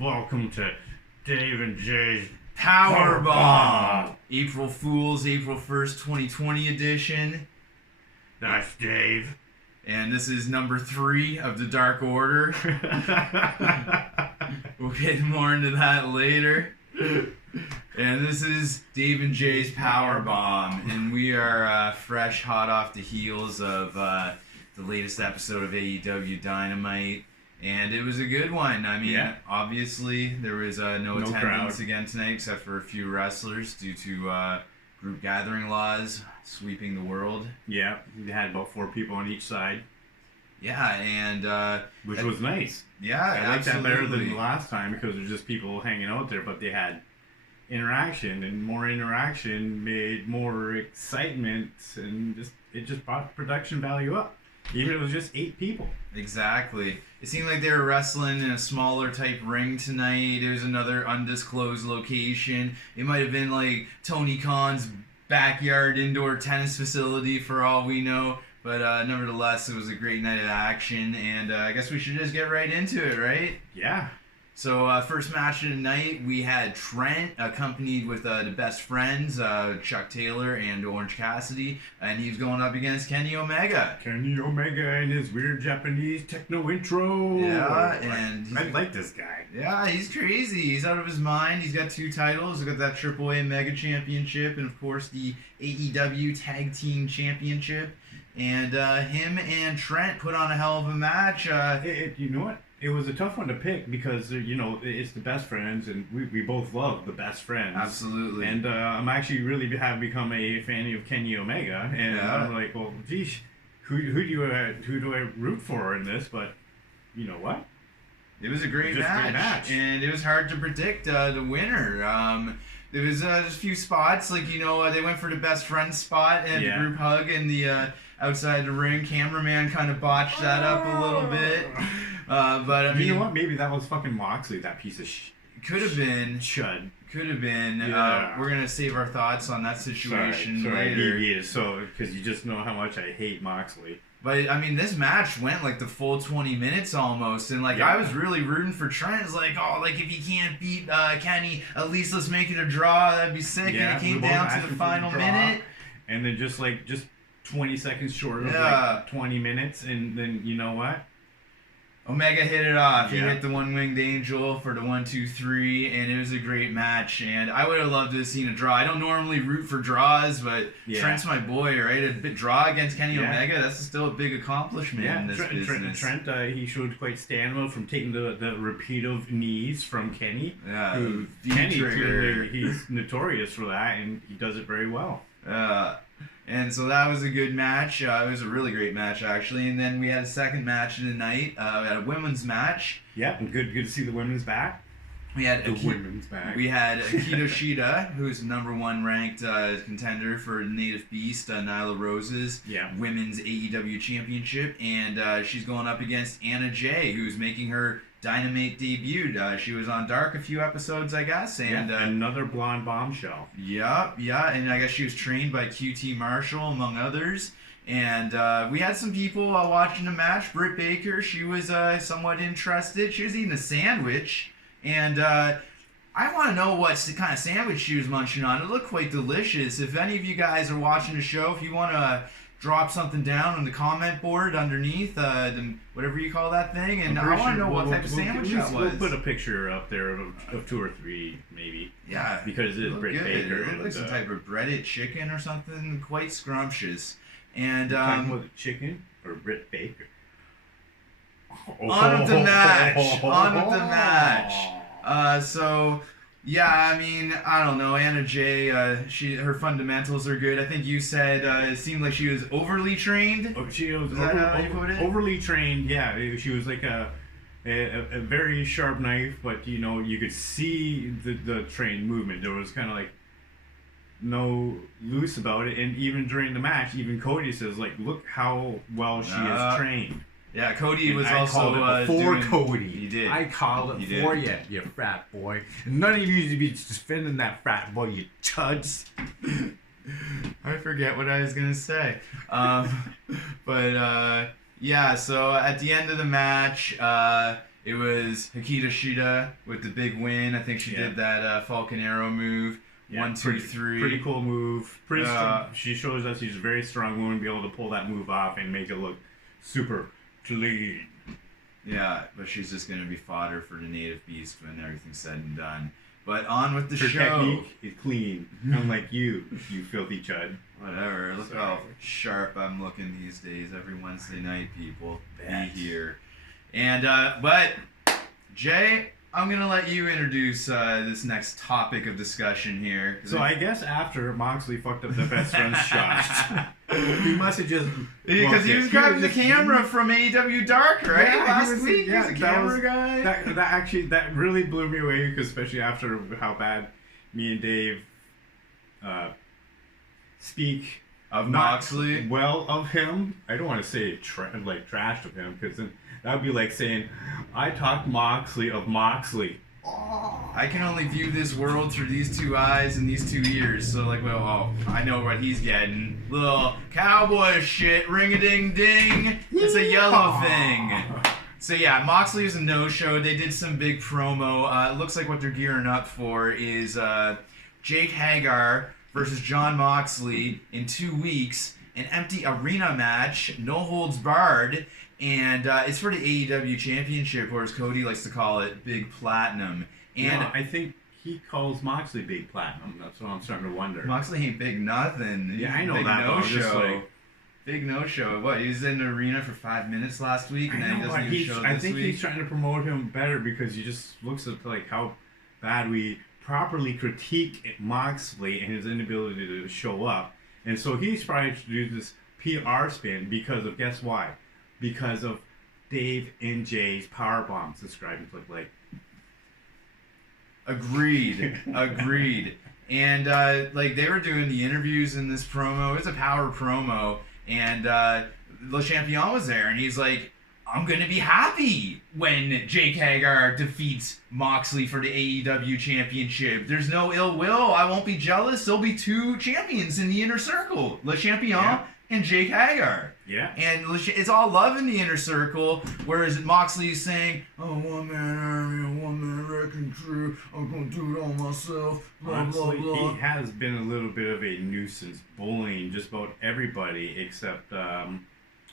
Welcome to Dave and Jay's Powerbomb! April Fool's, April 1st, 2020 edition. That's Dave. And this is number 3 of the Dark Order. We'll get more into that later. And this is Dave and Jay's Powerbomb. And we are fresh, hot off the heels of the latest episode of AEW Dynamite. And it was a good one. I mean, obviously, there was no attendance crowd again tonight except for a few wrestlers due to group gathering laws sweeping the world. Yeah, we had about 4 people on each side. Yeah, and... which was nice. Yeah, I liked that better than the last time because it was just people hanging out there, but they had interaction, and more interaction made more excitement, and it just brought production value up. Even if it was just 8 people. Exactly. It seemed like they were wrestling in a smaller type ring tonight. It was another undisclosed location. It might have been like Tony Khan's backyard indoor tennis facility for all we know. But nevertheless, it was a great night of action. And I guess we should just get right into it, right? Yeah. So first match of the night, we had Trent accompanied with the best friends, Chuck Taylor and Orange Cassidy, and he was going up against Kenny Omega. Kenny Omega and his weird Japanese techno intro. Yeah, and I like this guy. Yeah, he's crazy. He's out of his mind. He's got 2 titles. He's got that AAA Mega Championship and, of course, the AEW Tag Team Championship. And him and Trent put on a hell of a match. You know what? It was a tough one to pick because, it's the best friends, and we both love the best friends. Absolutely. And I'm actually really have become a fan of Kenny Omega, and I'm like, well, geez, who do I root for in this? But you know what? It was a great match, and it was hard to predict the winner. There was just a few spots, like, they went for the best friend spot and the group hug and the outside the ring. Cameraman kind of botched that up a little bit. But I mean, you know what? Maybe that was fucking Moxley, that piece of could have been. Chud. Could have been. Yeah. We're gonna save our thoughts on that situation later. Yeah, so because you just know how much I hate Moxley. But I mean, this match went like the full 20 minutes almost, and I was really rooting for Trent. It's like, if he can't beat Kenny, at least let's make it a draw. That'd be sick. Yeah, and it came down to the final minute, and then just 20 seconds short of 20 minutes, and then you know what? Omega hit it off. He hit the one-winged angel for the 1-2-3, and it was a great match. And I would have loved to have seen a draw. I don't normally root for draws, but Trent's my boy, right? A big draw against Kenny Omega, that's still a big accomplishment in this business. Trent, he showed quite stamina from taking the repeated knees from Kenny. Yeah, Kenny, he's notorious for that, and he does it very well. And so that was a good match. It was a really great match, actually. And then we had a second match of the night. We had a women's match. Yeah, and good to see the women's back. We had women's back. We had Hikaru Shida, who's #1 ranked contender for Native Beast, Nyla Rose's women's AEW championship. And she's going up against Anna Jayy, who's making her Dynamite debut. She was on Dark a few episodes, I guess, and another blonde bombshell. Yeah, and I guess she was trained by QT Marshall, among others. And we had some people watching the match. Britt Baker, she was somewhat interested. She was eating a sandwich, and I want to know what kind of sandwich she was munching on. It looked quite delicious. If any of you guys are watching the show, if you want to drop something down on the comment board underneath, whatever you call that thing, and I want to know what type of sandwich that was. We'll put a picture up there of 2 or 3, maybe. Yeah. Because it is Britt Baker. It looks like some type of breaded chicken or something, quite scrumptious. And talking about chicken or Britt Baker? On with the match. So... yeah, I mean, I don't know. Anna Jayy, her fundamentals are good. I think you said it seemed like she was overly trained. Oh, she was how you put it? Overly trained. Yeah, she was like a very sharp knife, but you could see the trained movement. There was kind of no loose about it, and even during the match, even Cody says look how well she is trained. Yeah, Cody was also before Cody. He did. I call it for you, you frat boy. None of you should be defending that frat boy, you chuds. I forget what I was gonna say. Yeah. So at the end of the match, It was Shida with the big win. I think she did that Falcon Arrow move. Yeah, 1, 2, 3. Pretty cool move. Pretty strong. She shows us she's a very strong woman to be able to pull that move off and make it look super clean. Yeah, but she's just going to be fodder for the native beast when everything's said and done. But on with the Her show. technique is clean, unlike you filthy chud. Whatever. Look how sharp I'm looking these days. Every Wednesday night, people. Be here. And, but, Jay, I'm going to let you introduce this next topic of discussion here. So I guess after Moxley fucked up the best friend's shot, he must have just... Because he was grabbing the camera from AEW Dark, right? Last week, he was a camera guy. That really blew me away, because especially after how bad me and Dave speak of Moxley. Well of him. I don't want to say trash of him, because then that would be like saying, I talked Moxley of Moxley. I can only view this world through these 2 eyes and these 2 ears. So, like, well, I know what he's getting. Little cowboy shit, ring-a-ding-ding. It's a yellow thing. So, yeah, Moxley is a no-show. They did some big promo. It looks like what they're gearing up for is Jake Hager versus Jon Moxley in 2 weeks. An empty arena match, no holds barred. And it's for the AEW Championship, or as Cody likes to call it, Big Platinum. And no, I think he calls Moxley Big Platinum. That's what I'm starting to wonder. Moxley ain't big nothing. Yeah, I know big that. No-show. Big no-show. What, he was in the arena for 5 minutes last week, and then he doesn't even show this week? I think he's trying to promote him better, because he just looks at like how bad we properly critique Moxley and his inability to show up. And so he's trying to do this PR spin because of, guess why? Because of Dave and Jay's power bombs, describing look like. Agreed. And like they were doing the interviews in this promo. It's a power promo, and Le Champion was there, and he's like, I'm gonna be happy when Jake Hager defeats Moxley for the AEW Championship. There's no ill will. I won't be jealous. There'll be 2 champions in the inner circle, Le Champion and Jake Hager. Yeah. And it's all love in the inner circle, whereas Moxley is saying, oh, 1-man army, 1-man wrecking crew, I'm going to do it all myself, blah, blah, blah. He has been a little bit of a nuisance, bullying just about everybody except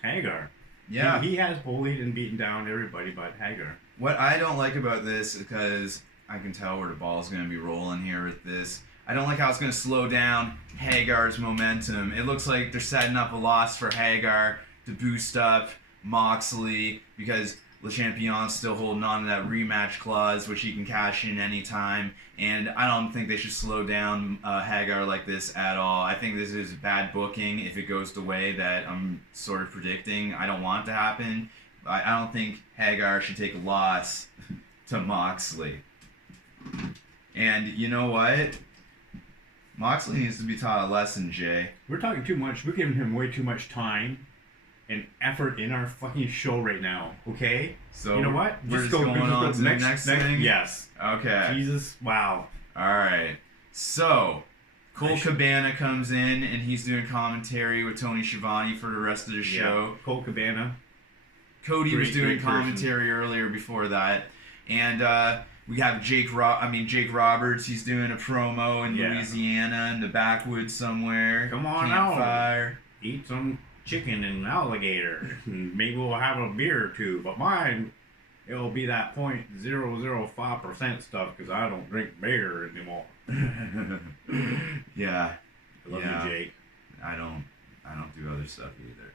Hager. Yeah. He has bullied and beaten down everybody but Hager. What I don't like about this, because I can tell where the ball's going to be rolling here with this, I don't like how it's going to slow down Hagar's momentum. It looks like they're setting up a loss for Hager to boost up Moxley, because Le Champion's still holding on to that rematch clause, which he can cash in anytime. And I don't think they should slow down Hager like this at all. I think this is bad booking if it goes the way that I'm sort of predicting. I don't want it to happen. I don't think Hager should take a loss to Moxley. And you know what? Moxley needs to be taught a lesson, Jay. We're talking too much. We're giving him way too much time and effort in our fucking show right now, okay? So you know what? We're just going on to the next thing? Yes. Okay. Jesus, wow. Alright. So, Colt Cabana comes in, and he's doing commentary with Tony Schiavone for the rest of the show. Colt Cabana. Cody was doing commentary earlier before that. And we have Jake Roberts. He's doing a promo in Louisiana in the backwoods somewhere. Come on Campfire. out. Eat some chicken and alligator. Maybe we'll have a beer or 2. But mine, it'll be that 0.005% stuff, because I don't drink beer anymore. Yeah. I love you, Jake. I don't do other stuff either.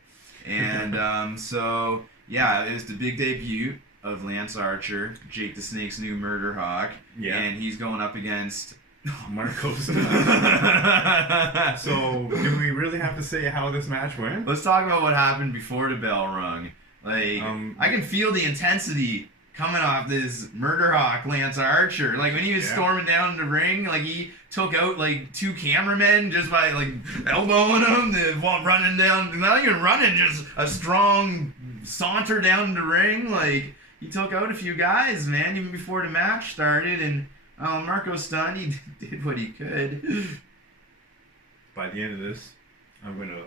And so yeah, it was the big debut of Lance Archer, Jake the Snake's new murder hawk. Yeah. And he's going up against Marko. So, do we really have to say how this match went? Let's talk about what happened before the bell rung. Like, I can feel the intensity coming off this murder hawk Lance Archer. Like, when he was storming down the ring, like, he took out, like, 2 cameramen just by, like, elbowing them, running down, not even running, just a strong saunter down the ring. Like, he took out a few guys, man, even before the match started, and Marko Stunt, he did what he could. By the end of this, I'm going to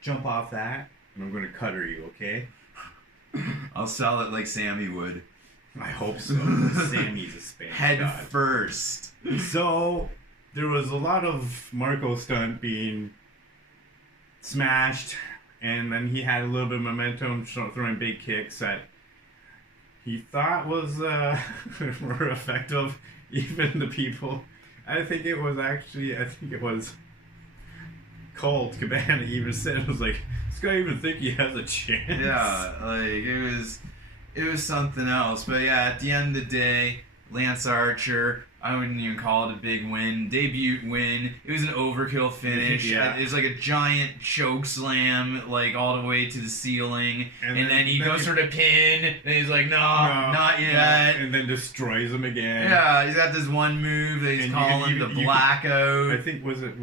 jump off that, and I'm going to cutter you, okay? I'll sell it like Sammy would. I hope so. Sammy's a Spanish Head god. first. So there was a lot of Marko Stunt being smashed, and then he had a little bit of momentum, throwing big kicks that he thought was were effective. Even the people, I think it was Colt Cabana even said, it was like, this guy even think he has a chance. Yeah, like it was something else. But yeah, at the end of the day, Lance Archer, I wouldn't even call it a big win. Debut win. It was an overkill finish. Yeah. It was like a giant choke slam, like all the way to the ceiling. And then he goes for the pin, and he's like, no, not yet. And then destroys him again. Yeah, he's got this one move that he's calling the blackout. I think was it.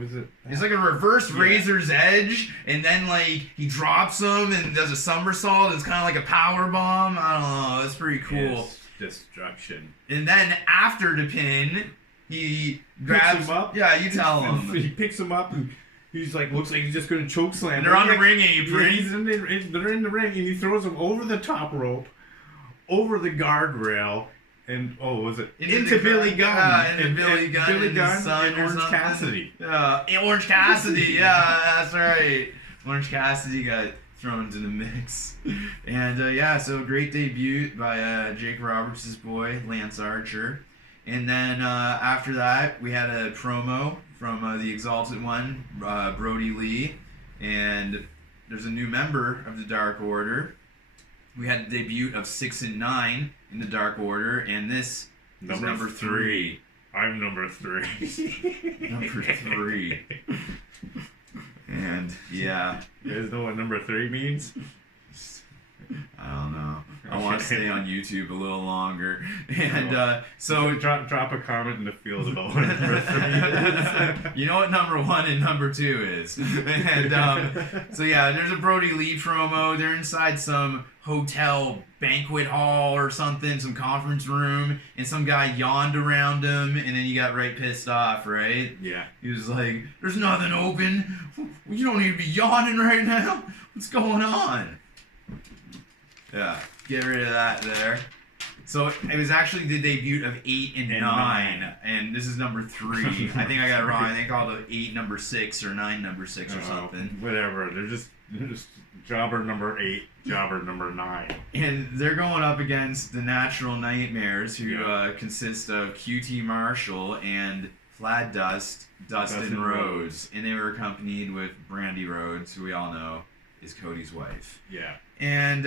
It's like a reverse Razor's Edge, and then like he drops him and does a somersault. It's kind of like a power bomb. I don't know. It's pretty cool. Yes, destruction. And then after the pin, he grabs him up. Yeah, you tell him. He picks him up and he's like, looks like he's just gonna choke slam. And they're on the ring Yeah, apron. they're in the ring, and he throws him over the top rope, over the guardrail, and was it into Billy Gunn? Yeah, into Billy Gunn, Billy and Gunn his son and or Orange something. Cassidy. Yeah, Orange Cassidy. Yeah, that's right. Orange Cassidy got thrown into the mix. And so great debut by Jake Roberts' boy, Lance Archer. And then after that, we had a promo from the Exalted One, Brody Lee. And there's a new member of the Dark Order. We had the debut of 6 and 9 in the Dark Order, and this is number 3. I'm number 3. Number 3. And yeah. You guys know what number 3 means? I don't know. I want to stay on YouTube a little longer. And so drop a comment in the field about what number 3 is. you know what number 1 and number 2 is. And so yeah, there's a Brody Lee promo. They're inside some hotel banquet hall or something, some conference room, and some guy yawned around him, and then he got right pissed off, right? Yeah. He was like, there's nothing open. You don't need to be yawning right now. What's going on? Yeah, get rid of that there. So it was actually the debut of 8 and 9, and this is number 3. I think I got it wrong. I think I called it 8 number 6 or 9 number 6 or something. Whatever. They're just jobber number 8, jobber number 9. And they're going up against the Natural Nightmares, who consist of QT Marshall and Flat Dustin Rhodes. And they were accompanied with Brandy Rhodes, who we all know is Cody's wife. Yeah. And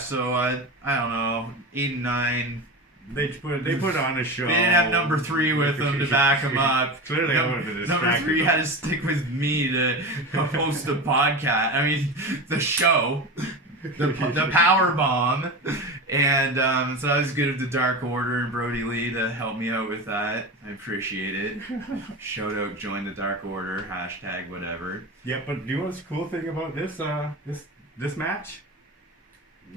so I don't know, 8 and 9. They put on a show. They didn't have number 3 with them to back them up. Clearly, I would have been Number 3 had to stick with me to host the podcast. I mean, the show, the power bomb, and so I was good at the Dark Order and Brody Lee to help me out with that. I appreciate it. Shout out, join the Dark Order, # whatever. Yeah, but you know what's the cool thing about this match?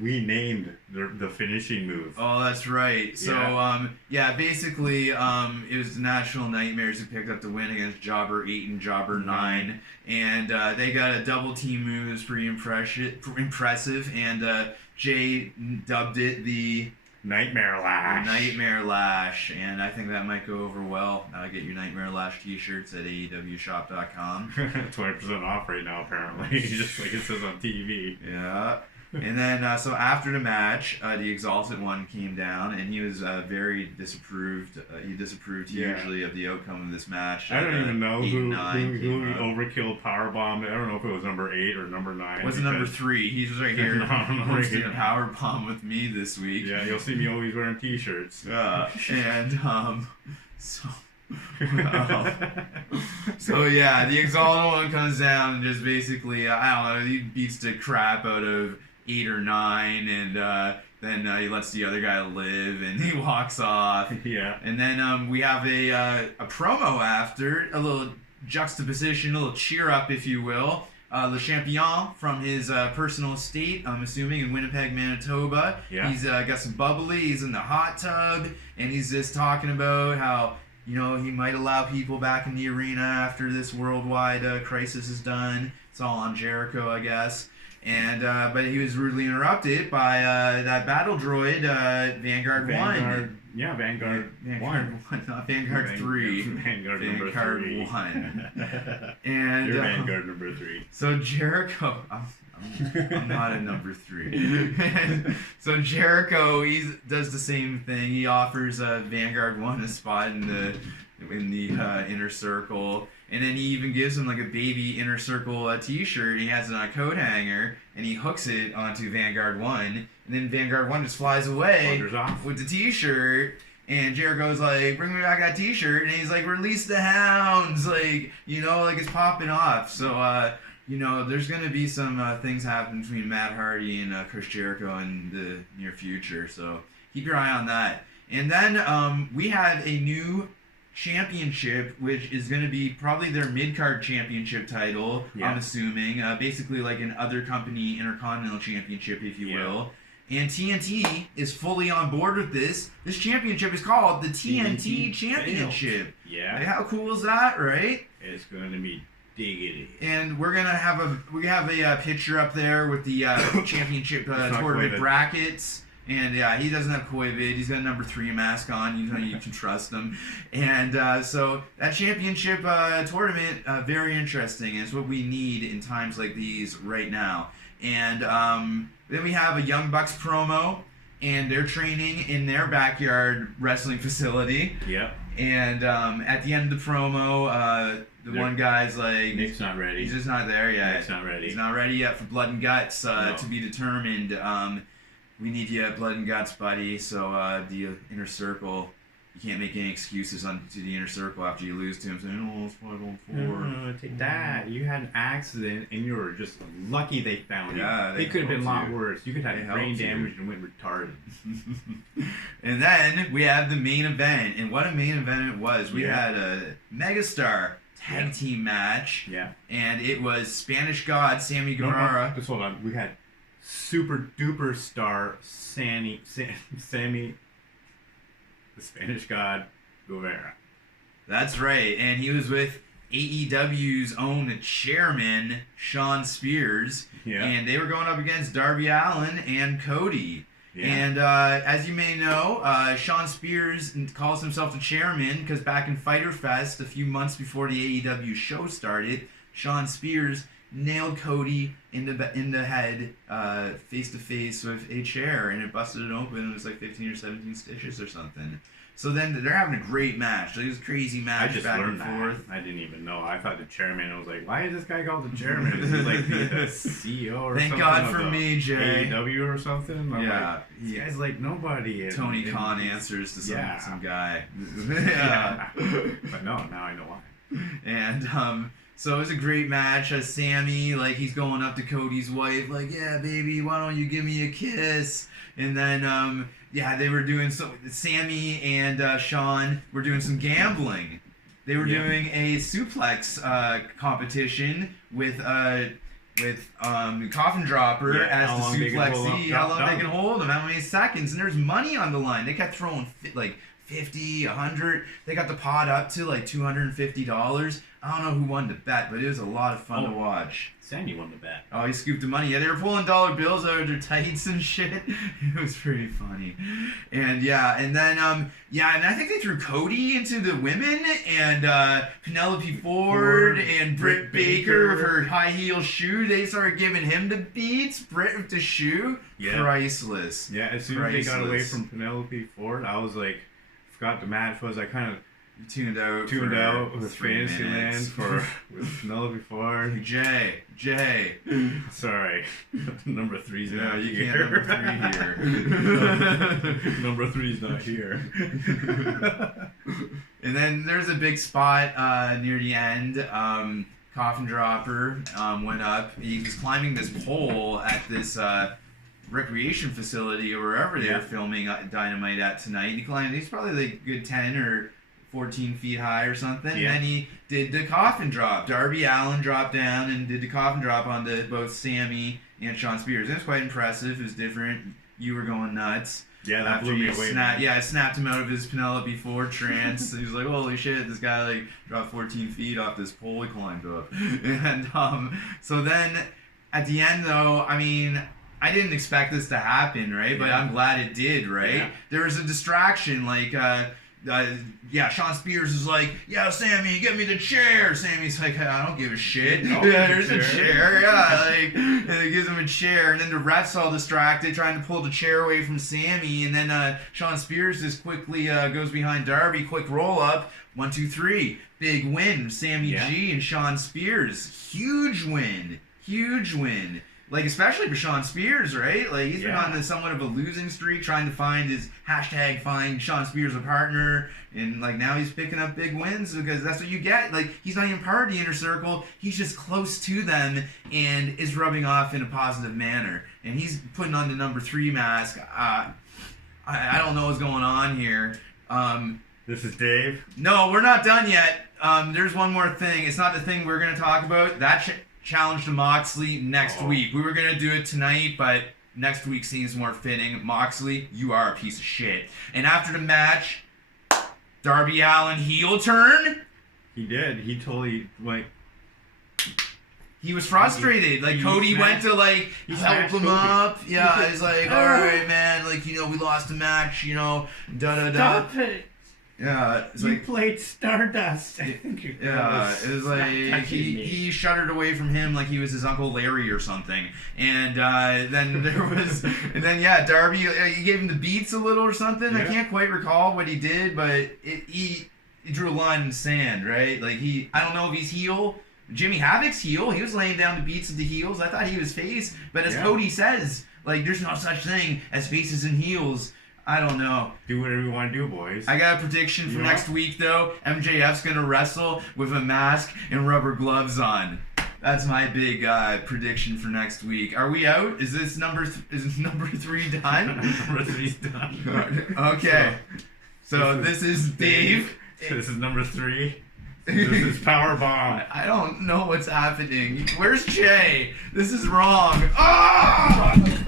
We named the finishing move. Oh, that's right. So, basically, it was the National Nightmares who picked up the win against Jobber 8 and Jobber 9. And they got a double team move. It was pretty impressive. And Jayy dubbed it the Nightmare Lash. Nightmare Lash. And I think that might go over well. Get your Nightmare Lash t-shirts at AEWshop.com. 20% off right now, apparently. Just like it says on TV. Yeah. And then, so after the match, the Exalted One came down, and he was very disapproved. He disapproved hugely of the outcome of this match. I don't even know who overkill powerbombed. I don't know if it was number 8 or number 9. Wasn't number 3. He's right here hosting a powerbomb with me this week. Yeah, you'll see me always wearing t-shirts. So yeah, the Exalted One comes down and just basically, I don't know, he beats the crap out of 8 or 9, and then he lets the other guy live, and he walks off. Yeah. And then we have a promo after, a little juxtaposition, a little cheer up, if you will. Le Champion from his personal estate, I'm assuming in Winnipeg, Manitoba. Yeah. He's got some bubbly, he's in the hot tub, and he's just talking about how, you know, he might allow people back in the arena after this worldwide crisis is done. It's all on Jericho, I guess. And but he was rudely interrupted by that battle droid, Vanguard 1. Yeah, Vanguard 1. Not Vanguard 3. Vanguard number 3. 1. And You're Vanguard number 3. So Jericho, I'm not a number 3. So Jericho, does the same thing. He offers Vanguard 1 a spot in the inner circle, and then he even gives him like a baby inner circle t-shirt. He has it on a coat hanger, and he hooks it onto Vanguard 1, and then Vanguard 1 just flies away with the t-shirt. And Jericho's like, bring me back that t-shirt, and he's like, release the hounds, like, you know, like it's popping off. So you know, there's gonna be some things happening between Matt Hardy and Chris Jericho in the near future, so keep your eye on that. And then we have a new championship, which is going to be probably their mid-card championship title, I'm assuming. Basically like an other company intercontinental championship, if you will. And TNT is fully on board with this. This championship is called the TNT Championship. Yeah. Like, how cool is that, right? It's going to be diggity. And we're going to have a picture up there with the championship tournament brackets. And yeah, he doesn't have COVID. He's got a number 3 mask on. You know, you can trust him. And so that championship tournament, very interesting. It's what we need in times like these right now. And then we have a Young Bucks promo, and they're training in their backyard wrestling facility. Yep. And at the end of the promo, one guy's like, Nick's not ready. He's just not there yet. Nick's not ready. He's not ready yet for Blood and Guts to be determined. We need you at Blood and Guts, buddy. So the inner circle, you can't make any excuses to the inner circle after you lose to him. Saying, oh, it's 5 on 4. No, take that. You had an accident, and you were just lucky they found you. Yeah, it could have been a lot worse. You could have had brain damage and went retarded. And then we have the main event, and what a main event it was. We had a megastar tag team match. Yeah. And it was Spanish God Sammy Guevara. Just hold on. We had super duper star Sammy, the Spanish God Guevara. That's right, and he was with AEW's own chairman Shawn Spears, and they were going up against Darby Allin and Cody. Yeah. And as you may know, Shawn Spears calls himself the chairman because back in Fyter Fest, a few months before the AEW show started, Shawn Spears nailed Cody in the head face to face with a chair, and it busted it open. It was like 15 or 17 stitches or something. So then they're having a great match. Like, it was a crazy match. I just back learned and forth. That. I didn't even know. I thought the chairman. I was like, why is this guy called the chairman? Is he like the CEO or Thank something? Thank God for me, Jay. AEW or something. I'm yeah, like, this guy's like nobody. Tony Khan answers to some guy. Yeah. But no, now I know why. And so it was a great match. Sammy, like, he's going up to Cody's wife, like, yeah, baby, why don't you give me a kiss? And then, they were doing Sammy and Shawn were doing some gambling. They were doing a suplex competition with Coffin Dropper as the suplexee. How long they can hold him, how many seconds. And there's money on the line. They kept throwing, like, 50, 100. They got the pot up to like $250. I don't know who won the bet, but it was a lot of fun to watch. Sammy won the bet. Oh, he scooped the money. Yeah, they were pulling dollar bills out of their tights and shit. It was pretty funny. And and then and I think they threw Cody into the women, and Penelope Ford and Britt Baker with her high heel shoe. They started giving him the beats. Britt with the shoe. Yeah. Priceless. Yeah, as soon as they got away from Penelope Ford, I was like, forgot the match was. I kind of tuned out with Fantasyland with Penelope Ford. Jay. Sorry, number 3's not you here. Can't number 3 here. Number 3's not here. And then there's a big spot near the end. Coffin Dropper went up. He was climbing this pole at this recreation facility or wherever they were filming Dynamite at tonight. He climbed. He's probably like a good 10 or 14 feet high or something. Yeah. And then he did the coffin drop. Darby Allin dropped down and did the coffin drop onto both Sammy and Shawn Spears. It was quite impressive. It was different. You were going nuts. Yeah, that blew me away. I snapped him out of his Penelope Ford trance. He was like, holy shit, this guy like dropped 14 feet off this pole he climbed up. And so then At the end, though, I mean, I didn't expect this to happen, right? But I'm glad it did, right? Yeah. There was a distraction, like, Shawn Spears is like, yeah, Sammy, get me the chair. Sammy's like, I don't give a shit. No, Yeah, there's a chair. Yeah, like, and he gives him a chair, and then the ref's all distracted, trying to pull the chair away from Sammy, and then Shawn Spears just quickly goes behind Darby, quick roll up, 1, 2, 3, big win, Sammy G and Shawn Spears, huge win. Like, especially for Shawn Spears, right? Like, he's been on somewhat of a losing streak, trying to find his hashtag find Shawn Spears a partner. And, like, now he's picking up big wins because that's what you get. Like, he's not even part of the Inner Circle. He's just close to them and is rubbing off in a positive manner. And he's putting on the number 3 mask. I don't know what's going on here. This is Dave. No, we're not done yet. There's one more thing. It's not the thing we're going to talk about. That challenge to Moxley next week. We were going to do it tonight, but next week seems more fitting. Moxley, you are a piece of shit. And after the match, Darby Allin heel turn. He did. He totally, like... He was frustrated. Like, Cody went to, like, help him up. Yeah, he's like, all right, man. Like, you know, we lost the match, you know, da-da-da. Stop it. Yeah, it's You like... played Stardust. Yeah, it was like he shuddered away from him like he was his Uncle Larry or something. And then there was, and then Darby, he gave him the beats a little or something. Yeah. I can't quite recall what he did, but he drew a line in the sand, right? Like I don't know if he's heel. Jimmy Havoc's heel. He was laying down the beats of the heels. I thought he was face, but as Cody says, like there's no such thing as faces and heels. I don't know. Do whatever you want to do, boys. I got a prediction for next week, though. MJF's going to wrestle with a mask and rubber gloves on. That's my big prediction for next week. Are we out? Is this number 3 done? Number 3's done. Okay. So this is Dave. This is number 3. This is Powerbomb. I don't know what's happening. Where's Jay? This is wrong. Oh!